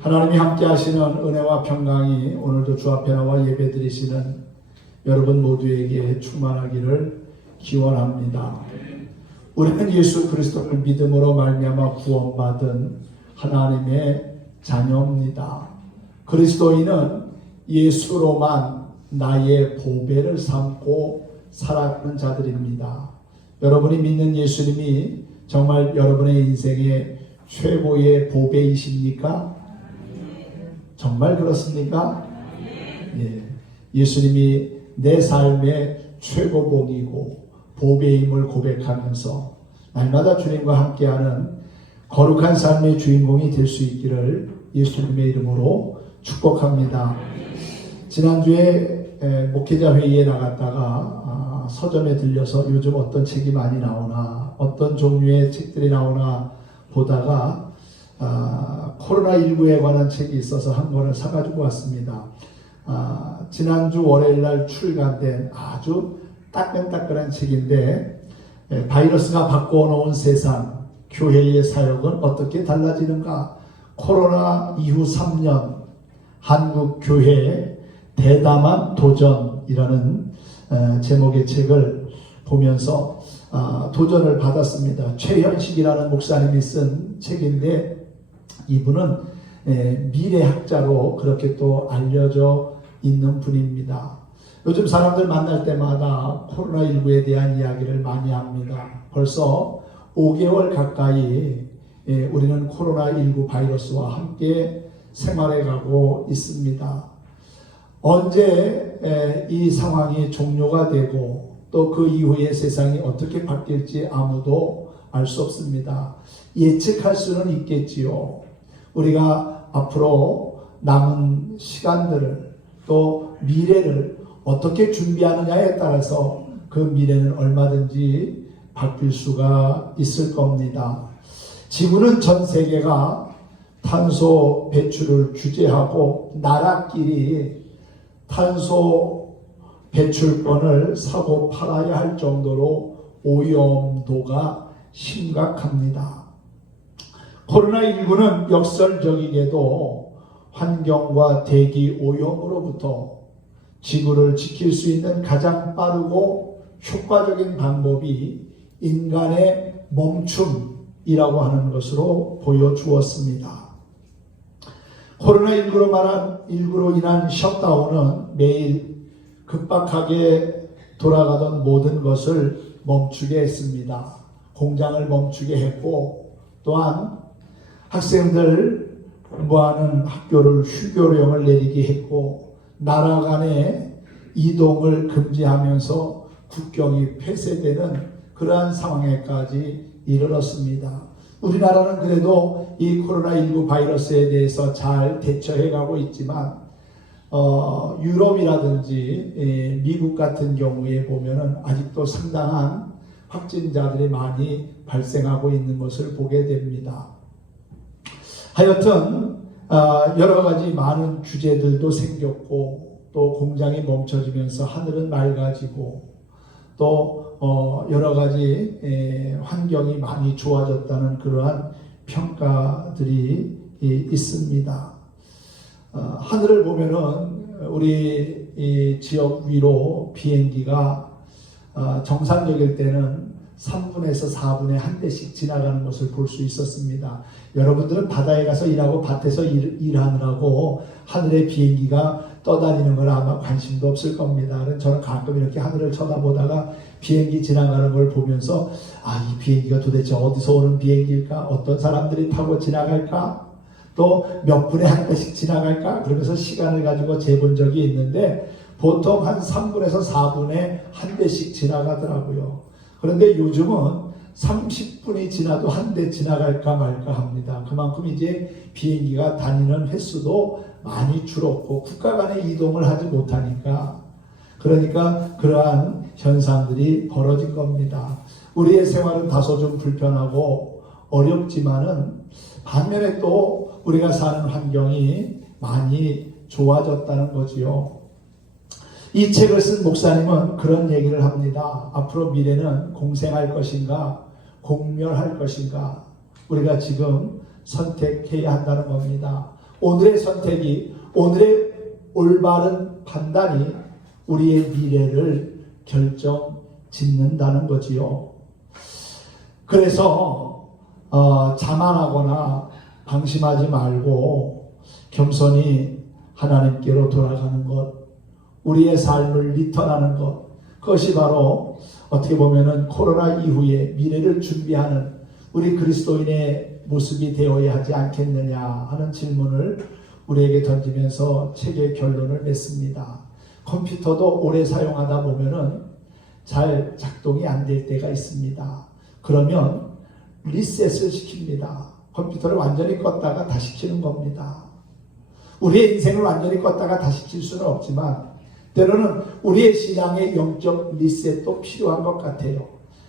하나님이 함께 하시는 은혜와 평강이 오늘도 주 앞에 나와 예배드리시는 여러분 모두에게 충만하기를 기원합니다. 우리는 예수 그리스도를 믿음으로 말미암아 구원받은 하나님의 자녀입니다. 그리스도인은 예수로만 나의 보배를 삼고 살아가는 자들입니다. 여러분이 믿는 예수님이 정말 여러분의 인생의 최고의 보배이십니까? 정말 그렇습니까? 예. 예수님이 내 삶의 최고복이고 보배임을 고백하면서 날마다 주님과 함께하는 거룩한 삶의 주인공이 될 수 있기를 예수님의 이름으로 축복합니다. 지난주에 목회자 회의에 나갔다가 서점에 들려서 요즘 어떤 책이 많이 나오나 어떤 종류의 책들이 나오나 보다가 코로나19에 관한 책이 있어서 한 권을 사가지고 왔습니다. 지난주 월요일날 출간된 아주 따끈따끈한 책인데 바이러스가 바꿔놓은 세상, 교회의 사역은 어떻게 달라지는가? 코로나 이후 3년 한국 교회의 대담한 도전이라는 제목의 책을 보면서 도전을 받았습니다. 최현식이라는 목사님이 쓴 책인데 이분은 미래학자로 그렇게 또 알려져 있는 분입니다. 요즘 사람들 만날 때마다 코로나19에 대한 이야기를 많이 합니다. 벌써 5개월 가까이 우리는 코로나19 바이러스와 함께 생활해 가고 있습니다. 언제 이 상황이 종료가 되고 또 그 이후에 세상이 어떻게 바뀔지 아무도 알 수 없습니다. 예측할 수는 있겠지요. 우리가 앞으로 남은 시간들을 또 미래를 어떻게 준비하느냐에 따라서 그 미래는 얼마든지 바뀔 수가 있을 겁니다. 지구는 전 세계가 탄소 배출을 규제하고 나라끼리 탄소 배출권을 사고 팔아야 할 정도로 오염도가 심각합니다. 코로나19는 역설적이게도 환경과 대기 오염으로부터 지구를 지킬 수 있는 가장 빠르고 효과적인 방법이 인간의 멈춤이라고 하는 것으로 보여주었습니다. 코로나19로 인한 셧다운은 매일 급박하게 돌아가던 모든 것을 멈추게 했습니다. 공장을 멈추게 했고 또한 학생들 공부하는 학교를 휴교령을 내리게 했고 나라 간의 이동을 금지하면서 국경이 폐쇄되는 그러한 상황에까지 이르렀습니다. 우리나라는 그래도 이 코로나19 바이러스에 대해서 잘 대처해 가고 있지만 유럽이라든지 미국 같은 경우에 보면은 아직도 상당한 확진자들이 많이 발생하고 있는 것을 보게 됩니다. 하여튼 여러 가지 많은 규제들도 생겼고 또 공장이 멈춰지면서 하늘은 맑아지고 또 여러 가지 환경이 많이 좋아졌다는 그러한 평가들이 있습니다. 하늘을 보면은 우리 이 지역 위로 비행기가 정상적일 때는 3분에서 4분에 한 대씩 지나가는 것을 볼 수 있었습니다. 여러분들은 바다에 가서 일하고 밭에서 일하느라고 하늘에 비행기가 떠다니는 걸 아마 관심도 없을 겁니다. 저는 가끔 이렇게 하늘을 쳐다보다가 비행기 지나가는 걸 보면서 이 비행기가 도대체 어디서 오는 비행기일까? 어떤 사람들이 타고 지나갈까? 또 몇 분에 한 대씩 지나갈까? 그러면서 시간을 가지고 재본 적이 있는데 보통 한 3분에서 4분에 한 대씩 지나가더라고요. 그런데 요즘은 30분이 지나도 한 대 지나갈까 말까 합니다. 그만큼 이제 비행기가 다니는 횟수도 많이 줄었고 국가 간의 이동을 하지 못하니까 그러니까 그러한 현상들이 벌어진 겁니다. 우리의 생활은 다소 좀 불편하고 어렵지만은 반면에 또 우리가 사는 환경이 많이 좋아졌다는 거지요. 이 책을 쓴 목사님은 그런 얘기를 합니다. 앞으로 미래는 공생할 것인가 공멸할 것인가 우리가 지금 선택해야 한다는 겁니다. 오늘의 선택이, 오늘의 올바른 판단이 우리의 미래를 결정짓는다는 거지요. 그래서 자만하거나 방심하지 말고 겸손히 하나님께로 돌아가는 것, 우리의 삶을 리턴하는 것, 그것이 바로 어떻게 보면은 코로나 이후에 미래를 준비하는 우리 그리스도인의 모습이 되어야 하지 않겠느냐 하는 질문을 우리에게 던지면서 책의 결론을 맺습니다. 컴퓨터도 오래 사용하다 보면은 잘 작동이 안 될 때가 있습니다. 그러면 리셋을 시킵니다. 컴퓨터를 완전히 껐다가 다시 켜는 겁니다. 우리의 인생을 완전히 껐다가 다시 킬 수는 없지만 때로는 우리의 신앙의 영적 리셋도 필요한 것 같아요.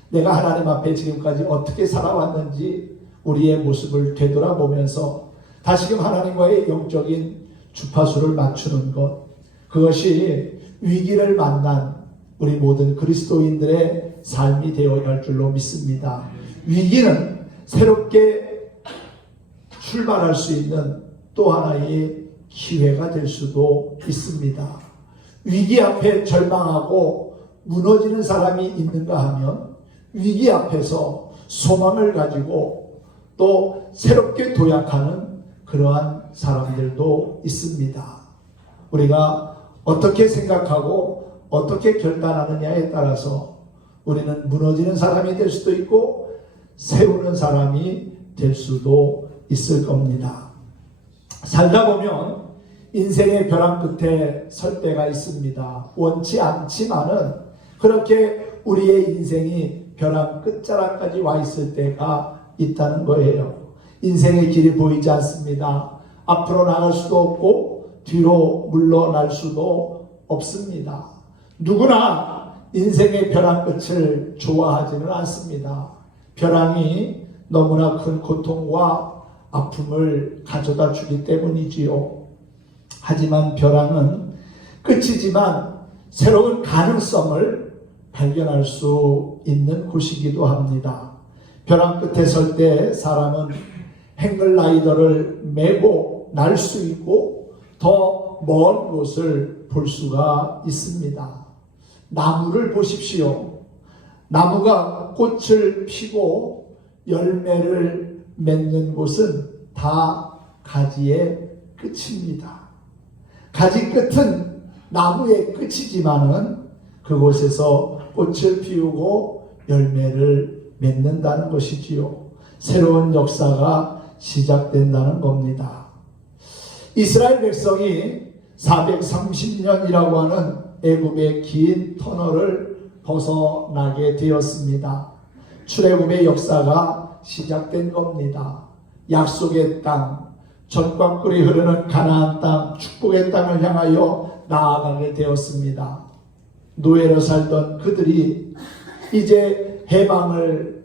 내가 하나님 앞에 지금까지 어떻게 살아왔는지 우리의 모습을 되돌아보면서 다시금 하나님과의 영적인 주파수를 맞추는 것, 그것이 위기를 만난 우리 모든 그리스도인들의 삶이 되어야 할 줄로 믿습니다. 위기는 새롭게 출발할 수 있는 또 하나의 기회가 될 수도 있습니다. 위기 앞에 절망하고 무너지는 사람이 있는가 하면 위기 앞에서 소망을 가지고 또 새롭게 도약하는 그러한 사람들도 있습니다. 우리가 어떻게 생각하고 어떻게 결단하느냐에 따라서 우리는 무너지는 사람이 될 수도 있고 세우는 사람이 될 수도 있을 겁니다. 살다 보면 인생의 벼랑 끝에 설 때가 있습니다. 원치 않지만은 그렇게 우리의 인생이 벼랑 끝자락까지 와 있을 때가 있다는 거예요. 인생의 길이 보이지 않습니다. 앞으로 나갈 수도 없고 뒤로 물러날 수도 없습니다. 누구나 인생의 벼랑 끝을 좋아하지는 않습니다. 벼랑이 너무나 큰 고통과 아픔을 가져다 주기 때문이지요. 하지만 벼랑은 끝이지만 새로운 가능성을 발견할 수 있는 곳이기도 합니다. 벼랑 끝에 설 때 사람은 행글라이더를 메고 날 수 있고 더 먼 곳을 볼 수가 있습니다. 나무를 보십시오. 나무가 꽃을 피고 열매를 맺는 곳은 다 가지의 끝입니다. 가지 끝은 나무의 끝이지만은 그곳에서 꽃을 피우고 열매를 맺는다는 것이지요. 새로운 역사가 시작된다는 겁니다. 이스라엘 백성이 430년이라고 하는 애굽의 긴 터널을 벗어나게 되었습니다. 출애굽의 역사가 시작된 겁니다. 약속의 땅, 젖과 꿀이 흐르는 가나안 땅, 축복의 땅을 향하여 나아가게 되었습니다. 노예로 살던 그들이 이제 해방을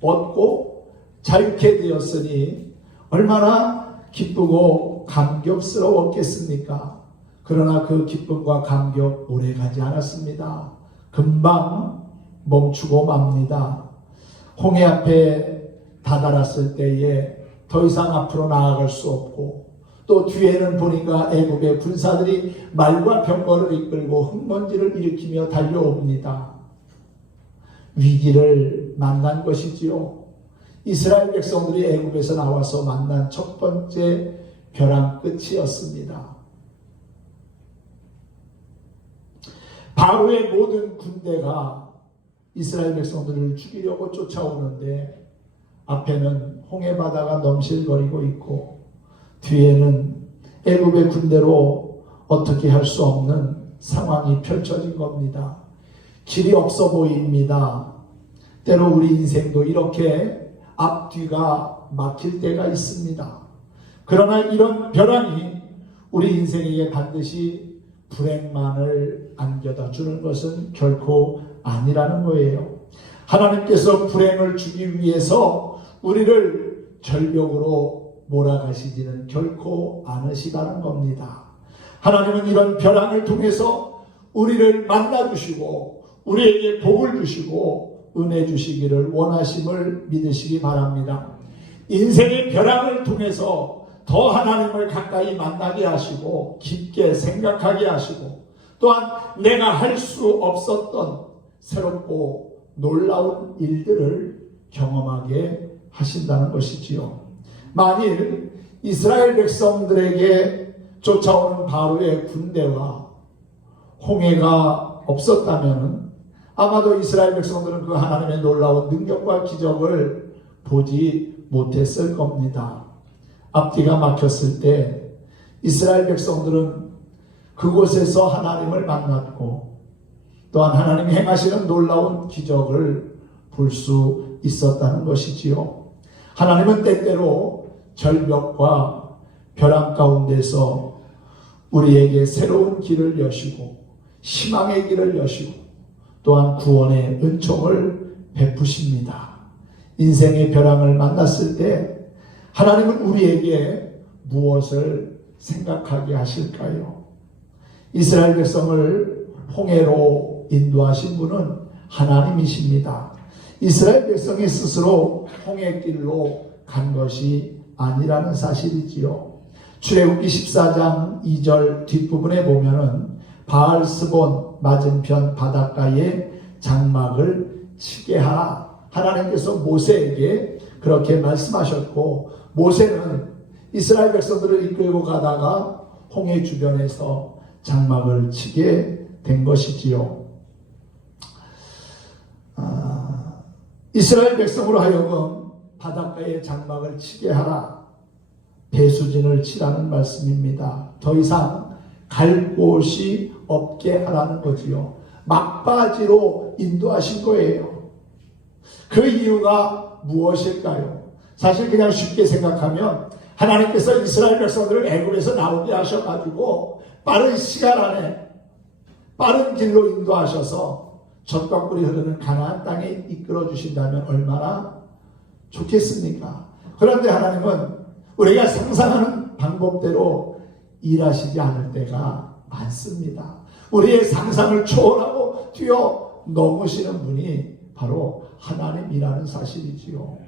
얻고 자유케 되었으니 얼마나 기쁘고 감격스러웠겠습니까? 그러나 그 기쁨과 감격 오래가지 않았습니다. 금방 멈추고 맙니다. 홍해 앞에 다다랐을 때에 더 이상 앞으로 나아갈 수 없고 또 뒤에는 보니까 애굽의 군사들이 말과 병거를 이끌고 흙먼지를 일으키며 달려옵니다. 위기를 만난 것이지요. 이스라엘 백성들이 애굽에서 나와서 만난 첫 번째 벼랑 끝이었습니다. 바로의 모든 군대가 이스라엘 백성들을 죽이려고 쫓아오는데 앞에는 홍해 바다가 넘실거리고 있고 뒤에는 애굽의 군대로 어떻게 할 수 없는 상황이 펼쳐진 겁니다. 길이 없어 보입니다. 때로 우리 인생도 이렇게 앞뒤가 막힐 때가 있습니다. 그러나 이런 벼랑이 우리 인생에게 반드시 불행만을 안겨다 주는 것은 결코 아니라는 거예요. 하나님께서 불행을 주기 위해서 우리를 절벽으로 몰아가시지는 결코 않으시다는 겁니다. 하나님은 이런 벼랑을 통해서 우리를 만나주시고 우리에게 복을 주시고 은혜 주시기를 원하심을 믿으시기 바랍니다. 인생의 벼랑을 통해서 더 더 하나님을 가까이 만나게 하시고 깊게 생각하게 하시고 또한 내가 할 수 없었던 새롭고 놀라운 일들을 경험하게 하신다는 것이지요. 만일 이스라엘 백성들에게 쫓아오는 바로의 군대와 홍해가 없었다면 아마도 이스라엘 백성들은 그 하나님의 놀라운 능력과 기적을 보지 못했을 겁니다. 앞뒤가 막혔을 때 이스라엘 백성들은 그곳에서 하나님을 만났고 또한 하나님이 행하시는 놀라운 기적을 볼 수 있었다는 것이지요. 하나님은 때때로 절벽과 벼랑 가운데서 우리에게 새로운 길을 여시고 희망의 길을 여시고 또한 구원의 은총을 베푸십니다. 인생의 벼랑을 만났을 때 하나님은 우리에게 무엇을 생각하게 하실까요? 이스라엘 백성을 홍해로 인도하신 분은 하나님이십니다. 이스라엘 백성이 스스로 홍해길로 간 것이 아니라는 사실이지요. 출애굽기 14장 2절 뒷부분에 보면은 바알스본 맞은편 바닷가에 장막을 치게 하라. 하나님께서 모세에게 그렇게 말씀하셨고 모세는 이스라엘 백성들을 이끌고 가다가 홍해 주변에서 장막을 치게 된 것이지요. 이스라엘 백성으로 하여금 바닷가에 장막을 치게 하라. 배수진을 치라는 말씀입니다. 더 이상 갈 곳이 없게 하라는 거지요. 막바지로 인도하신 거예요. 그 이유가 무엇일까요? 사실 그냥 쉽게 생각하면 하나님께서 이스라엘 백성들을 애굽에서 나오게 하셔가지고 빠른 시간 안에 빠른 길로 인도하셔서 젖과 꿀이 흐르는 가나안 땅에 이끌어 주신다면 얼마나 좋겠습니까? 그런데 하나님은 우리가 상상하는 방법대로 일하시지 않을 때가 많습니다. 우리의 상상을 초월하고 뛰어넘으시는 분이 바로 하나님이라는 사실이지요.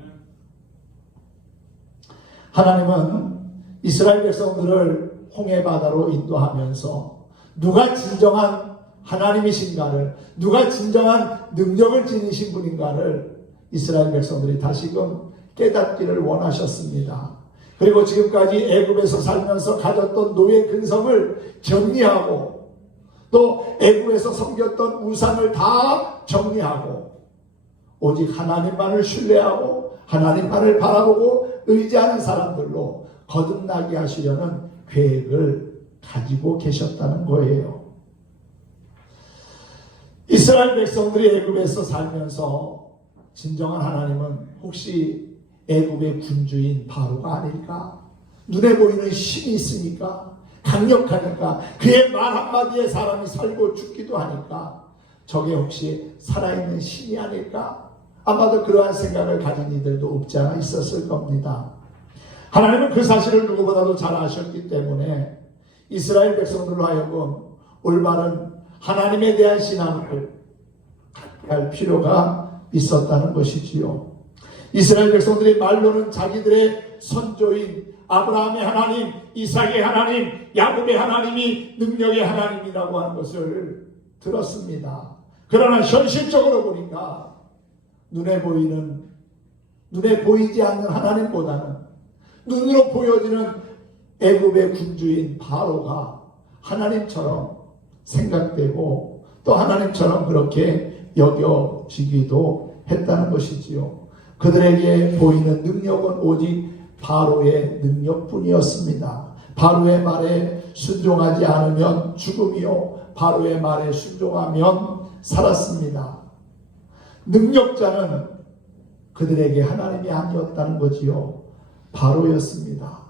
하나님은 이스라엘 백성들을 홍해바다로 인도하면서 누가 진정한 하나님이신가를, 누가 진정한 능력을 지니신 분인가를 이스라엘 백성들이 다시금 깨닫기를 원하셨습니다. 그리고 지금까지 애굽에서 살면서 가졌던 노예 근성을 정리하고 또 애굽에서 섬겼던 우상을 다 정리하고 오직 하나님만을 신뢰하고 하나님만을 바라보고 의지하는 사람들로 거듭나게 하시려는 계획을 가지고 계셨다는 거예요. 이스라엘 백성들이 애굽에서 살면서 진정한 하나님은 혹시 애굽의 군주인 바로가 아닐까? 눈에 보이는 힘이 있으니까, 강력하니까, 그의 말 한마디에 사람이 살고 죽기도 하니까 저게 혹시 살아있는 신이 아닐까? 아마도 그러한 생각을 가진 이들도 없지 않아 있었을 겁니다. 하나님은 그 사실을 누구보다도 잘 아셨기 때문에 이스라엘 백성들로 하여금 올바른 하나님에 대한 신앙을 갖게 할 필요가 있었다는 것이지요. 이스라엘 백성들이 말로는 자기들의 선조인 아브라함의 하나님, 이삭의 하나님, 야곱의 하나님이 능력의 하나님이라고 하는 것을 들었습니다. 그러나 현실적으로 보니까 눈에 보이지 않는 하나님보다는 눈으로 보여지는 애굽의 군주인 바로가 하나님처럼 생각되고 또 하나님처럼 그렇게 여겨지기도 했다는 것이지요. 그들에게 보이는 능력은 오직 바로의 능력뿐이었습니다. 바로의 말에 순종하지 않으면 죽음이요, 바로의 말에 순종하면 살았습니다. 능력자는 그들에게 하나님이 아니었다는 거지요. 바로였습니다.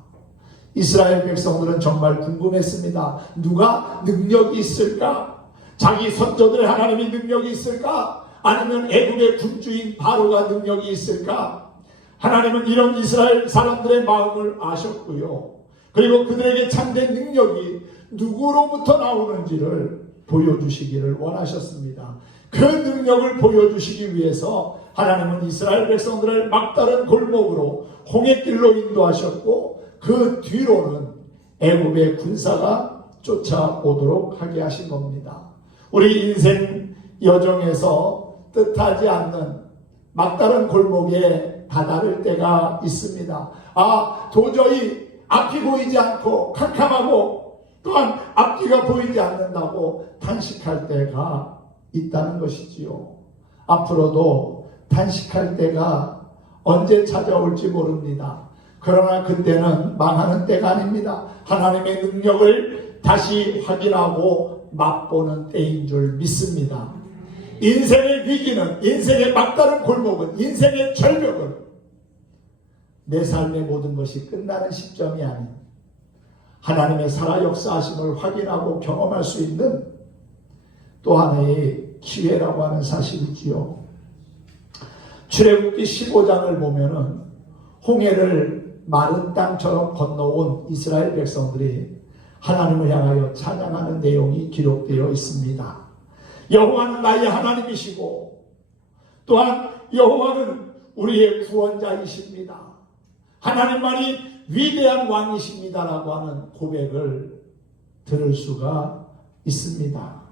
이스라엘 백성들은 정말 궁금했습니다. 누가 능력이 있을까? 자기 선조들의 하나님이 능력이 있을까? 아니면 애굽의 군주인 바로가 능력이 있을까? 하나님은 이런 이스라엘 사람들의 마음을 아셨고요. 그리고 그들에게 참된 능력이 누구로부터 나오는지를 보여주시기를 원하셨습니다. 그 능력을 보여주시기 위해서 하나님은 이스라엘 백성들을 막다른 골목으로 홍해길로 인도하셨고 그 뒤로는 애굽의 군사가 쫓아오도록 하게 하신 겁니다. 우리 인생 여정에서 뜻하지 않는 막다른 골목에 다다를 때가 있습니다. 도저히 앞이 보이지 않고 캄캄하고 또한 앞뒤가 보이지 않는다고 탄식할 때가 있다는 것이지요. 앞으로도 탄식할 때가 언제 찾아올지 모릅니다. 그러나 그때는 망하는 때가 아닙니다. 하나님의 능력을 다시 확인하고 맛보는 때인 줄 믿습니다. 인생의 위기는, 인생의 막다른 골목은, 인생의 절벽은 내 삶의 모든 것이 끝나는 시점이 아닌 하나님의 살아 역사하심을 확인하고 경험할 수 있는 또 하나의 기회라고 하는 사실이지요. 출애굽기 15장을 보면은 홍해를 마른 땅처럼 건너온 이스라엘 백성들이 하나님을 향하여 찬양하는 내용이 기록되어 있습니다. 여호와는 나의 하나님이시고 또한 여호와는 우리의 구원자이십니다. 하나님만이 위대한 왕이십니다라고 하는 고백을 들을 수가 있습니다.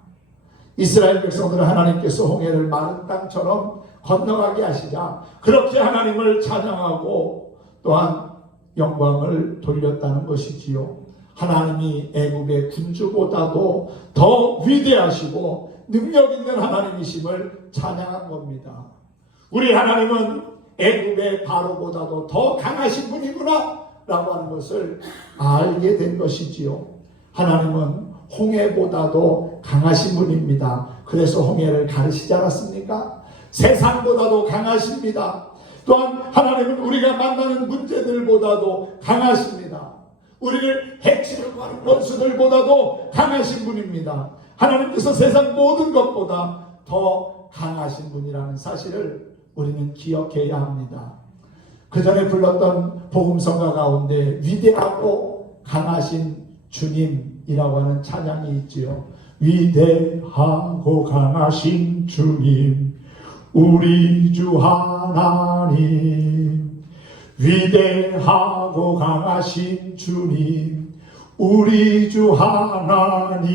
이스라엘 백성들은 하나님께서 홍해를 마른 땅처럼 건너가게 하시자 그렇게 하나님을 찬양하고 또한 영광을 돌렸다는 것이지요. 하나님이 애굽의 군주보다도 더 위대하시고 능력 있는 하나님이심을 찬양한 겁니다. 우리 하나님은 애굽의 바로보다도 더 강하신 분이구나 라고 하는 것을 알게 된 것이지요. 하나님은 홍해보다도 강하신 분입니다. 그래서 홍해를 가르치지 않았습니까? 세상보다도 강하십니다. 또한 하나님은 우리가 만나는 문제들보다도 강하십니다. 우리를 해치려고 하는 원수들보다도 강하신 분입니다. 하나님께서 세상 모든 것보다 더 강하신 분이라는 사실을 우리는 기억해야 합니다. 그 전에 불렀던 복음성가 가운데 위대하고 강하신 주님이라고 하는 찬양이 있지요. 위대하고 강하신 주님, 우리 주 하나님. 위대하고 강하신 주님, 우리 주 하나님.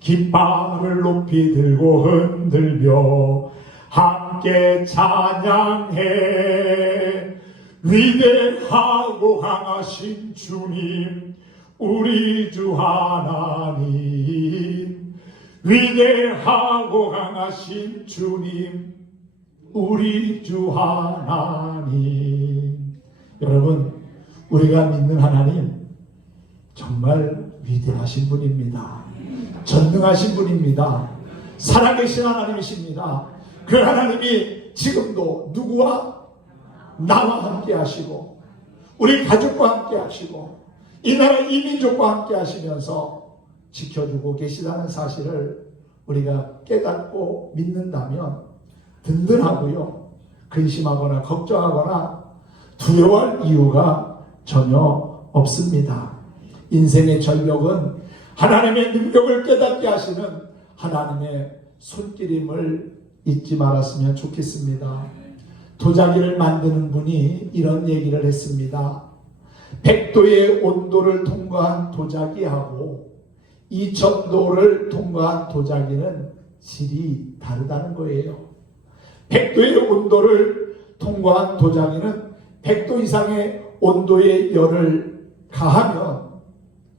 깃발을 높이 들고 흔들며 함께 찬양해. 위대하고 강하신 주님, 우리 주 하나님. 위대하고 강하신 주님, 우리 주 하나님. 여러분, 우리가 믿는 하나님 정말 위대하신 분입니다. 전능하신 분입니다. 살아계신 하나님이십니다. 그 하나님이 지금도 누구와 나와 함께 하시고 우리 가족과 함께 하시고 이 나라 이민족과 함께 하시면서 지켜주고 계시다는 사실을 우리가 깨닫고 믿는다면 든든하고요, 근심하거나 걱정하거나 두려워할 이유가 전혀 없습니다. 인생의 절벽은 하나님의 능력을 깨닫게 하시는 하나님의 손길임을 잊지 말았으면 좋겠습니다. 도자기를 만드는 분이 이런 얘기를 했습니다. 100도의 온도를 통과한 도자기하고 2000도를 통과한 도자기는 질이 다르다는 거예요. 100도의 온도를 통과한 도자기는 100도 이상의 온도의 열을 가하면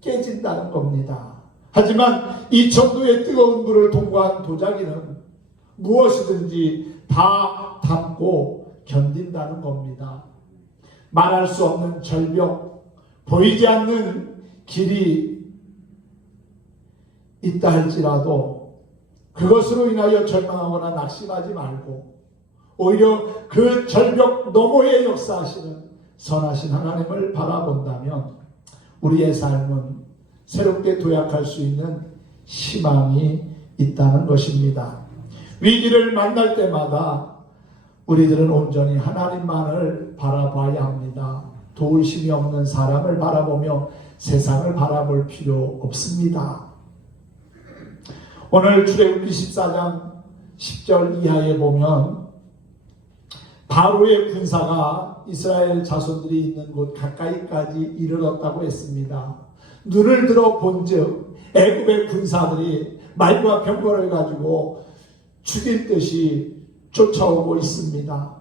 깨진다는 겁니다. 하지만 2000도의 뜨거운 불을 통과한 도자기는 무엇이든지 다 담고 견딘다는 겁니다. 말할 수 없는 절벽, 보이지 않는 길이 있다 할지라도 그것으로 인하여 절망하거나 낙심하지 말고 오히려 그 절벽 너머에 역사하시는 선하신 하나님을 바라본다면 우리의 삶은 새롭게 도약할 수 있는 희망이 있다는 것입니다. 위기를 만날 때마다 우리들은 온전히 하나님만을 바라봐야 합니다. 도우심이 없는 사람을 바라보며 세상을 바라볼 필요 없습니다. 오늘 출애굽기 14장 10절 이하에 보면 바로의 군사가 이스라엘 자손들이 있는 곳 가까이까지 이르렀다고 했습니다. 눈을 들어 본즉 애굽의 군사들이 말과 병거를 가지고 죽일 듯이 쫓아오고 있습니다.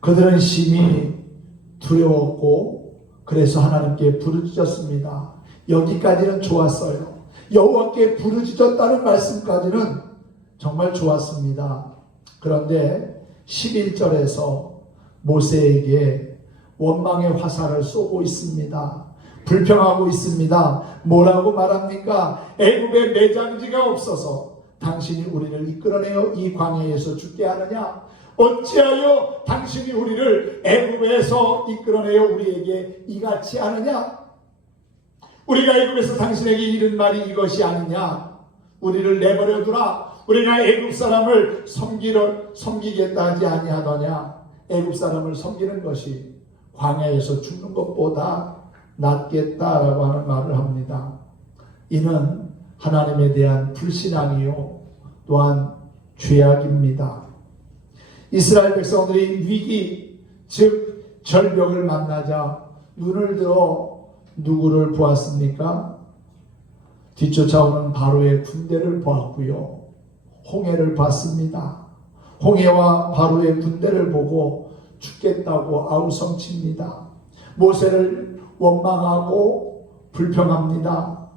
그들은 심히 두려웠고 그래서 하나님께 부르짖었습니다. 여기까지는 좋았어요. 여호와께 부르짖었다는 말씀까지는 정말 좋았습니다. 그런데 11절에서 모세에게 원망의 화살을 쏘고 있습니다. 불평하고 있습니다. 뭐라고 말합니까? 애굽에 매장지가 없어서 당신이 우리를 이끌어내어 이 광야에서 죽게 하느냐? 어찌하여 당신이 우리를 애굽에서 이끌어내어 우리에게 이같이 하느냐? 우리가 애굽에서 당신에게 이른 말이 이것이 아니냐? 우리를 내버려 두라. 우리가 애굽 사람을 섬기겠다 하지 아니하더냐? 애굽 사람을 섬기는 것이 광야에서 죽는 것보다 낫겠다라고 하는 말을 합니다. 이는 하나님에 대한 불신앙이요 또한 죄악입니다. 이스라엘 백성들이 위기 즉 절벽을 만나자 눈을 들어 누구를 보았습니까? 뒤쫓아오는 바로의 군대를 보았고요. 홍해를 봤습니다. 홍해와 바로의 군대를 보고 죽겠다고 아우성칩니다. 모세를 원망하고 불평합니다.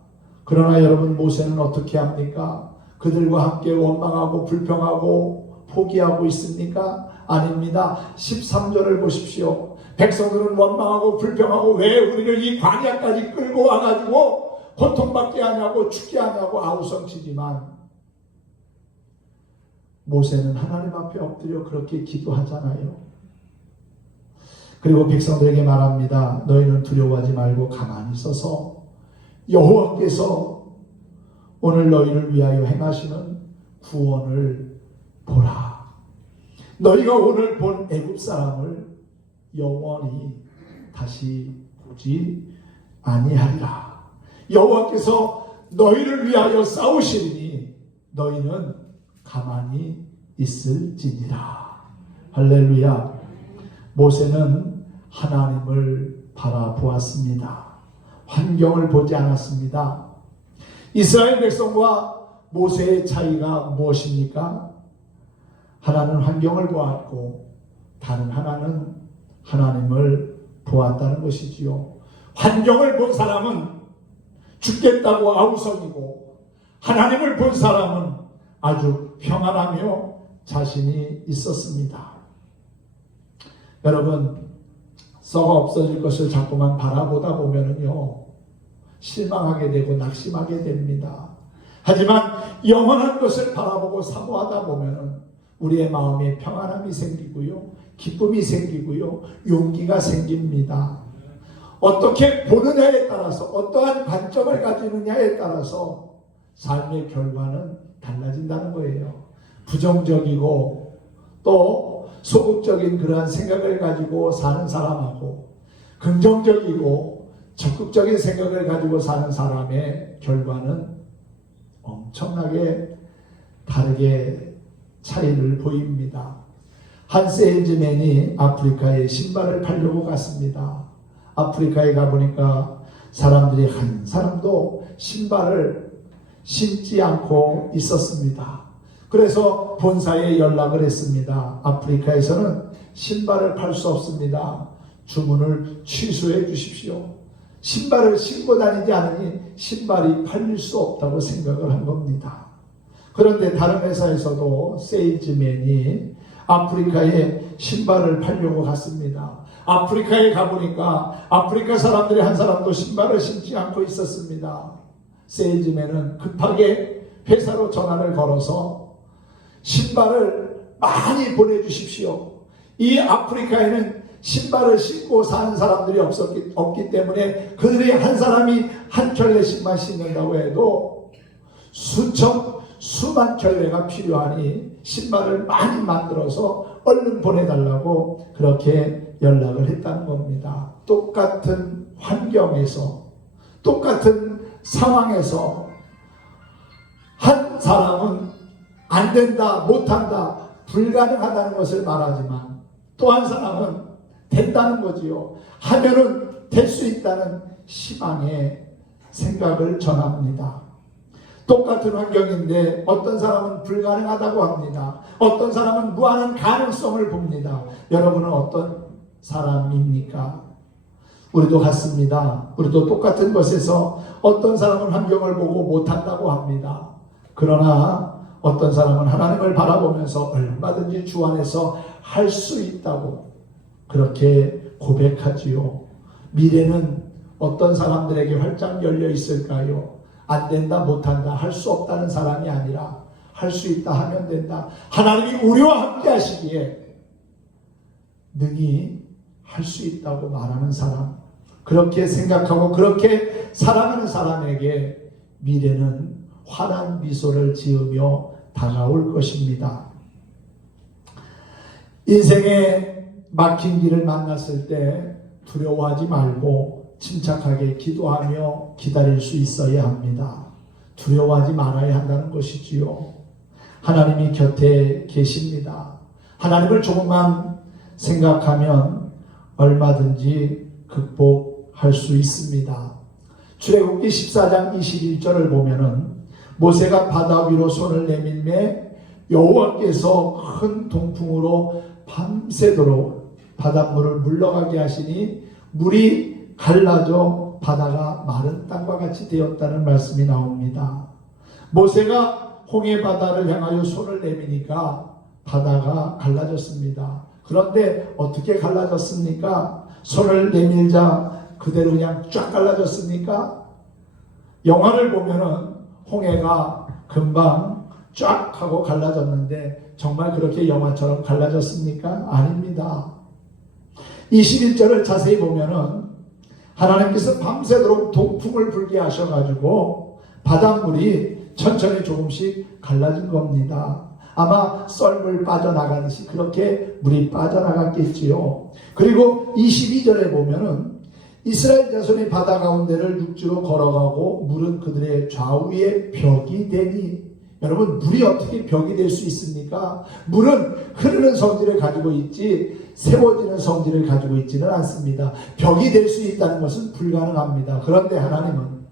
그러나 여러분, 모세는 어떻게 합니까? 그들과 함께 원망하고 불평하고 포기하고 있습니까? 아닙니다. 13절을 보십시오. 백성들은 원망하고 불평하고 왜 우리를 이 광야까지 끌고 와가지고 고통받게 하냐고 죽게 하냐고 아우성치지만 모세는 하나님 앞에 엎드려 그렇게 기도하잖아요. 그리고 백성들에게 말합니다. 너희는 두려워하지 말고 가만히 있어서 여호와께서 오늘 너희를 위하여 행하시는 구원을 보라. 너희가 오늘 본 애굽 사람을 영원히 다시 보지 아니하리라. 여호와께서 너희를 위하여 싸우시리니 너희는 가만히 있을지니라. 할렐루야. 모세는 하나님을 바라보았습니다. 환경을 보지 않았습니다. 이스라엘 백성과 모세의 차이가 무엇입니까? 하나는 환경을 보았고 다른 하나는 하나님을 보았다는 것이지요. 환경을 본 사람은 죽겠다고 아우성이고 하나님을 본 사람은 아주 평안하며 자신이 있었습니다. 여러분, 썩어 없어질 것을 자꾸만 바라보다 보면은요, 실망하게 되고 낙심하게 됩니다. 하지만 영원한 것을 바라보고 사모하다 보면은 우리의 마음에 평안함이 생기고요, 기쁨이 생기고요, 용기가 생깁니다. 어떻게 보느냐에 따라서, 어떠한 관점을 가지느냐에 따라서 삶의 결과는 달라진다는 거예요. 부정적이고 또 소극적인 그러한 생각을 가지고 사는 사람하고 긍정적이고 적극적인 생각을 가지고 사는 사람의 결과는 엄청나게 다르게 차이를 보입니다. 한 세일즈맨이 아프리카에 신발을 팔려고 갔습니다. 아프리카에 가보니까 사람들이 한 사람도 신발을 신지 않고 있었습니다. 그래서 본사에 연락을 했습니다. 아프리카에서는 신발을 팔 수 없습니다. 주문을 취소해 주십시오. 신발을 신고 다니지 않으니 신발이 팔릴 수 없다고 생각을 한 겁니다. 그런데 다른 회사에서도 세일즈맨이 아프리카에 신발을 팔려고 갔습니다. 아프리카에 가보니까 아프리카 사람들이 한 사람도 신발을 신지 않고 있었습니다. 세일즈맨은 급하게 회사로 전화를 걸어서 신발을 많이 보내주십시오. 이 아프리카에는 신발을 신고 사는 사람들이 없기 때문에 그들이 한 사람이 한 켤레씩만 신는다고 해도 수만 켤레가 필요하니 신발을 많이 만들어서 얼른 보내달라고 그렇게 연락을 했다는 겁니다. 똑같은 환경에서, 똑같은 상황에서 한 사람은 안 된다, 못한다, 불가능하다는 것을 말하지만 또 한 사람은 된다는 거지요. 하면은 될 수 있다는 희망의 생각을 전합니다. 똑같은 환경인데 어떤 사람은 불가능하다고 합니다. 어떤 사람은 무한한 가능성을 봅니다. 여러분은 어떤 사람입니까? 우리도 같습니다. 우리도 똑같은 것에서 어떤 사람은 환경을 보고 못한다고 합니다. 그러나 어떤 사람은 하나님을 바라보면서 얼마든지 주 안에서 할 수 있다고 그렇게 고백하지요. 미래는 어떤 사람들에게 활짝 열려 있을까요? 안 된다, 못한다, 할 수 없다는 사람이 아니라 할 수 있다, 하면 된다. 하나님이 우리와 함께 하시기에 능히 할 수 있다고 말하는 사람, 그렇게 생각하고 그렇게 살아가는 사람에게 미래는 환한 미소를 지으며 다가올 것입니다. 인생의 막힌 길을 만났을 때 두려워하지 말고 침착하게 기도하며 기다릴 수 있어야 합니다. 두려워하지 말아야 한다는 것이지요. 하나님이 곁에 계십니다. 하나님을 조금만 생각하면 얼마든지 극복할 수 있습니다. 출애굽기 14장 21절을 보면은 모세가 바다 위로 손을 내밀매 여호와께서 큰 동풍으로 밤새도록 바닷물을 물러가게 하시니 물이 갈라져 바다가 마른 땅과 같이 되었다는 말씀이 나옵니다. 모세가 홍해 바다를 향하여 손을 내미니까 바다가 갈라졌습니다. 그런데 어떻게 갈라졌습니까? 손을 내밀자 그대로 그냥 쫙 갈라졌습니까? 영화를 보면은 홍해가 금방 쫙 하고 갈라졌는데 정말 그렇게 영화처럼 갈라졌습니까? 아닙니다. 21절을 자세히 보면은 하나님께서 밤새도록 동풍을 불게 하셔가지고 바닷물이 천천히 조금씩 갈라진 겁니다. 아마 썰물 빠져나가듯이 그렇게 물이 빠져나갔겠지요. 그리고 22절에 보면은 이스라엘 자손이 바다 가운데를 육지로 걸어가고 물은 그들의 좌우에 벽이 되니, 여러분 물이 어떻게 벽이 될 수 있습니까? 물은 흐르는 성질을 가지고 있지 세워지는 성질을 가지고 있지는 않습니다. 벽이 될 수 있다는 것은 불가능합니다. 그런데 하나님은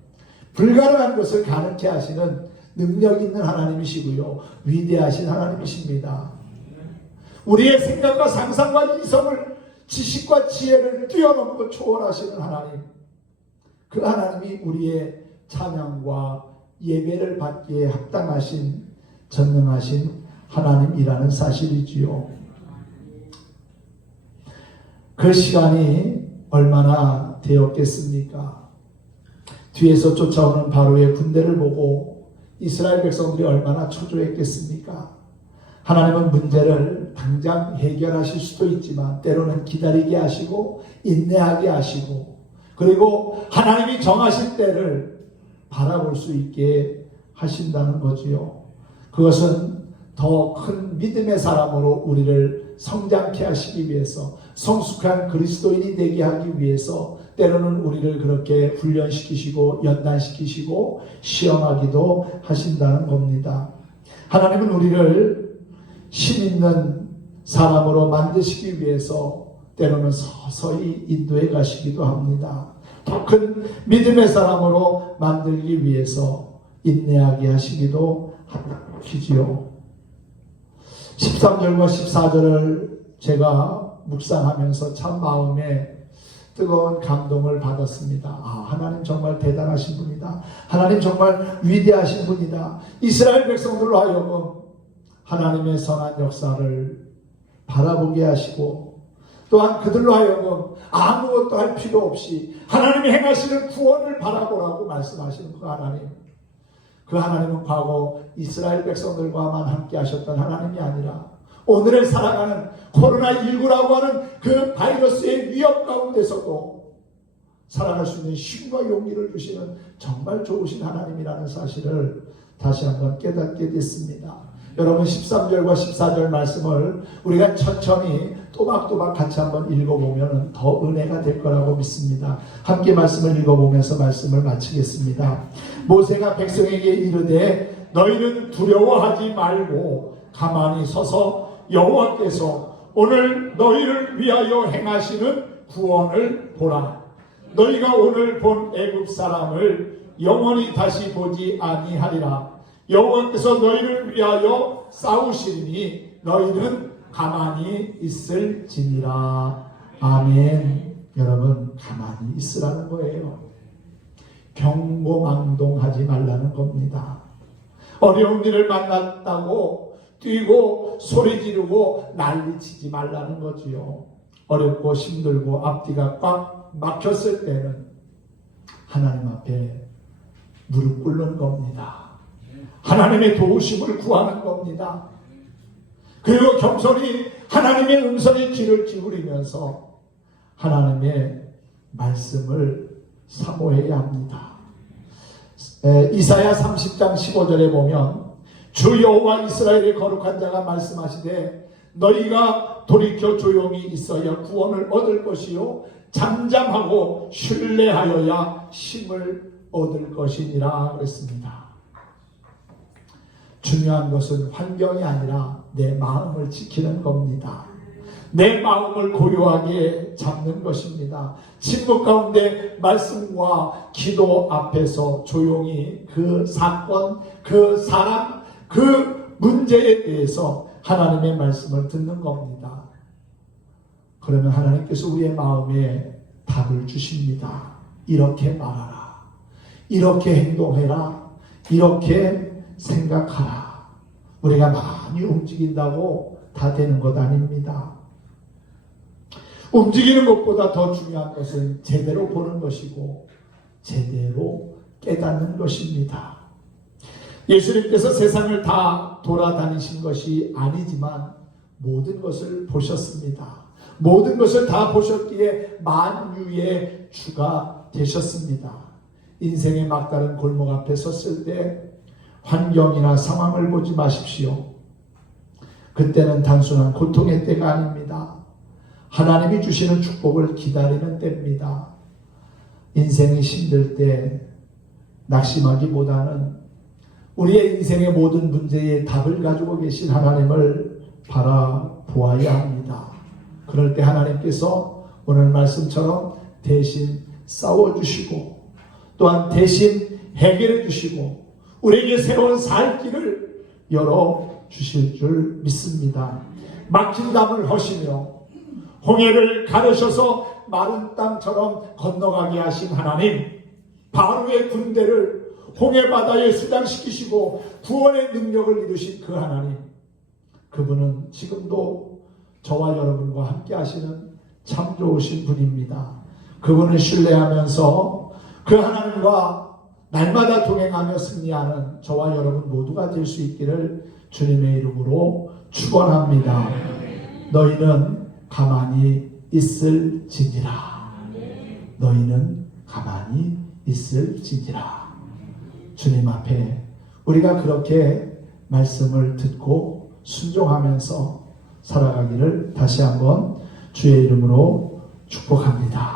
불가능한 것을 가능케 하시는 능력 있는 하나님이시고요. 위대하신 하나님이십니다. 우리의 생각과 상상과 이성을 지식과 지혜를 뛰어넘고 초월하시는 하나님, 그 하나님이 우리의 찬양과 예배를 받기에 합당하신 전능하신 하나님이라는 사실이지요. 그 시간이 얼마나 되었겠습니까? 뒤에서 쫓아오는 바로의 군대를 보고 이스라엘 백성들이 얼마나 초조했겠습니까? 하나님은 문제를 당장 해결하실 수도 있지만 때로는 기다리게 하시고 인내하게 하시고, 그리고 하나님이 정하실 때를 바라볼 수 있게 하신다는 거지요. 그것은 더 큰 믿음의 사람으로 우리를 성장케 하시기 위해서, 성숙한 그리스도인이 되게 하기 위해서 때로는 우리를 그렇게 훈련시키시고 연단시키시고 시험하기도 하신다는 겁니다. 하나님은 우리를 힘 있는 사람으로 만드시기 위해서 때로는 서서히 인도해 가시기도 합니다. 더 큰 믿음의 사람으로 만들기 위해서 인내하게 하시기도 하시지요. 13절과 14절을 제가 묵상하면서 참 마음에 뜨거운 감동을 받았습니다. 하나님 정말 대단하신 분이다. 하나님 정말 위대하신 분이다. 이스라엘 백성들로 하여금 하나님의 선한 역사를 바라보게 하시고, 또한 그들로 하여금 아무것도 할 필요 없이 하나님이 행하시는 구원을 바라보라고 말씀하시는 그 하나님, 그 하나님은 과거 이스라엘 백성들과만 함께 하셨던 하나님이 아니라 오늘을 살아가는 코로나19라고 하는 그 바이러스의 위협 가운데서도 살아갈 수 있는 힘과 용기를 주시는 정말 좋으신 하나님이라는 사실을 다시 한번 깨닫게 됐습니다. 여러분 13절과 14절 말씀을 우리가 천천히 또박또박 같이 한번 읽어보면 더 은혜가 될 거라고 믿습니다. 함께 말씀을 읽어보면서 말씀을 마치겠습니다. 모세가 백성에게 이르되 너희는 두려워하지 말고 가만히 서서 여호와께서 오늘 너희를 위하여 행하시는 구원을 보라. 너희가 오늘 본 애굽 사람을 영원히 다시 보지 아니하리라. 여호와께서 너희를 위하여 싸우시리니 너희는 가만히 있을지니라. 아멘. 여러분, 가만히 있으라는 거예요. 경고망동하지 말라는 겁니다. 어려운 일을 만났다고 뛰고 소리 지르고 난리치지 말라는 거지요. 어렵고 힘들고 앞뒤가 꽉 막혔을 때는 하나님 앞에 무릎 꿇는 겁니다. 하나님의 도우심을 구하는 겁니다. 그리고 겸손히 하나님의 음성에 귀를 기울이면서 하나님의 말씀을 사모해야 합니다. 이사야 30장 15절에 보면 주 여호와 이스라엘의 거룩한 자가 말씀하시되 너희가 돌이켜 조용히 있어야 구원을 얻을 것이요 잠잠하고 신뢰하여야 힘을 얻을 것이니라 그랬습니다. 중요한 것은 환경이 아니라 내 마음을 지키는 겁니다. 내 마음을 고요하게 잡는 것입니다. 침묵 가운데 말씀과 기도 앞에서 조용히 그 사건, 그 사람, 그 문제에 대해서 하나님의 말씀을 듣는 겁니다. 그러면 하나님께서 우리의 마음에 답을 주십니다. 이렇게 말하라. 이렇게 행동해라. 이렇게 생각하라. 우리가 많이 움직인다고 다 되는 것 아닙니다. 움직이는 것보다 더 중요한 것은 제대로 보는 것이고 제대로 깨닫는 것입니다. 예수님께서 세상을 다 돌아다니신 것이 아니지만 모든 것을 보셨습니다. 모든 것을 다 보셨기에 만유의 주가 되셨습니다. 인생의 막다른 골목 앞에 섰을 때 환경이나 상황을 보지 마십시오. 그때는 단순한 고통의 때가 아닙니다. 하나님이 주시는 축복을 기다리는 때입니다. 인생이 힘들 때 낙심하기보다는 우리의 인생의 모든 문제에 답을 가지고 계신 하나님을 바라보아야 합니다. 그럴 때 하나님께서 오늘 말씀처럼 대신 싸워주시고 또한 대신 해결해 주시고 우리에게 새로운 살 길을 열어주실 줄 믿습니다. 막힌 담을 허시며 홍해를 가르셔서 마른 땅처럼 건너가게 하신 하나님, 바로의 군대를 홍해 바다에 수장시키시고 구원의 능력을 이루신 그 하나님, 그분은 지금도 저와 여러분과 함께 하시는 참 좋으신 분입니다. 그분을 신뢰하면서 그 하나님과 날마다 동행하며 승리하는 저와 여러분 모두가 될 수 있기를 주님의 이름으로 축원합니다. 너희는 가만히 있을지니라. 너희는 가만히 있을지니라. 주님 앞에 우리가 그렇게 말씀을 듣고 순종하면서 살아가기를 다시 한번 주의 이름으로 축복합니다.